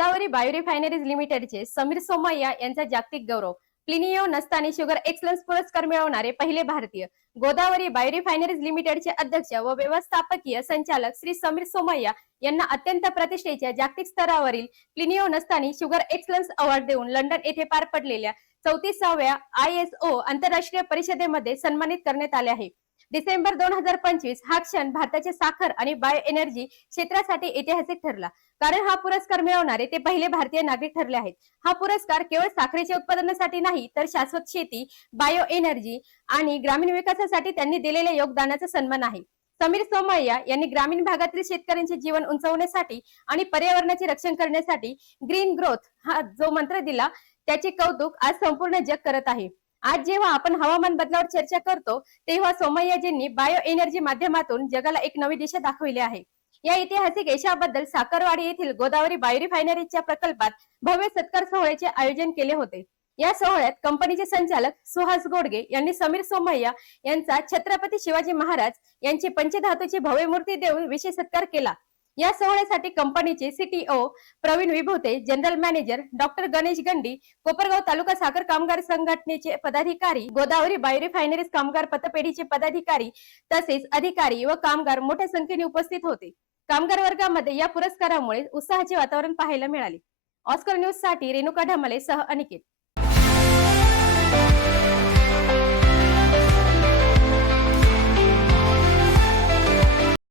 गोदावरी बायोरिफायनरीज लिमिटेडचे समीर सोमय्या यांचा जागतिक गौरव. प्लिनियो नस्तानी शुगर एक्सलन्स पुरस्कार मिळवणारे पहिले भारतीय. गोदावरी बायोरिफायनरीज लिमिटेडचे अध्यक्ष व व्यवस्थापकीय संचालक श्री समीर सोमय्या यांना अत्यंत प्रतिष्ठेच्या जागतिक स्तरावरील प्लिनियो नस्तानी शुगर एक्सलन्स अवॉर्ड देऊन लंडन येथे पार पडलेल्या 34व्या ISO आंतरराष्ट्रीय परिषदेमध्ये सन्मानित करण्यात आले आहे. डिसेंबर 2025 हा क्षण भारताच्या साखर आणि बायो एनर्जी क्षेत्रासाठी ऐतिहासिक ठरला, कारण हा पुरस्कार मिळवणारे ते पहिले भारतीय नागरिक ठरले आहेत. हा पुरस्कार केवळ साखरेच्या उत्पादनासाठी नाही, तर शाश्वत शेती, बायो एनर्जी आणि ग्रामीण विकासासाठी त्यांनी दिलेल्या योगदानाचा सन्मान आहे. समीर सोमय्या यांनी ग्रामीण भागातील शेतकऱ्यांचे जीवन उंचावण्यासाठी आणि पर्यावरणाचे रक्षण करण्यासाठी ग्रीन ग्रोथ हा जो मंत्र दिला, त्याचे कौतुक आज संपूर्ण जग करत आहे. आज जेव्हा आपण हवामान बदलावर चर्चा करतो, तेव्हा सोमय्याजींनी बायो एनर्जी माध्यमातून जगाला एक नवी दिशा दाखविली आहे. या ऐतिहासिक यशाबद्दल साखरवाडी येथील गोदावरी बायोरिफायनरीच्या प्रकल्पात भव्य सत्कार सोहळ्याचे आयोजन केले होते. या सोहळ्यात कंपनीचे संचालक सुहास गोडगे यांनी समीर सोमय्या यांचा छत्रपती शिवाजी महाराज यांची पंचधातूची भव्य मूर्ती देऊन विशेष सत्कार केला. या सोहळ्यासाठी कंपनीचे CTO Praveen Vibhute, general manager doctor Ganesh Gandi, Kopargaon taluka साखर कामगार संघटनेचे पदाधिकारी, गोदावरी बायोरिफायनरीज कामगार पतपेढीचे पदाधिकारी तसेच अधिकारी व कामगार मोठ्या संख्येने उपस्थित होते. कामगार वर्गामध्ये या पुरस्कारामुळे उत्साहाचे वातावरण पाहायला मिळाले. ऑस्कर न्यूज साठी रेणुका ढमाले सह अनिकेत.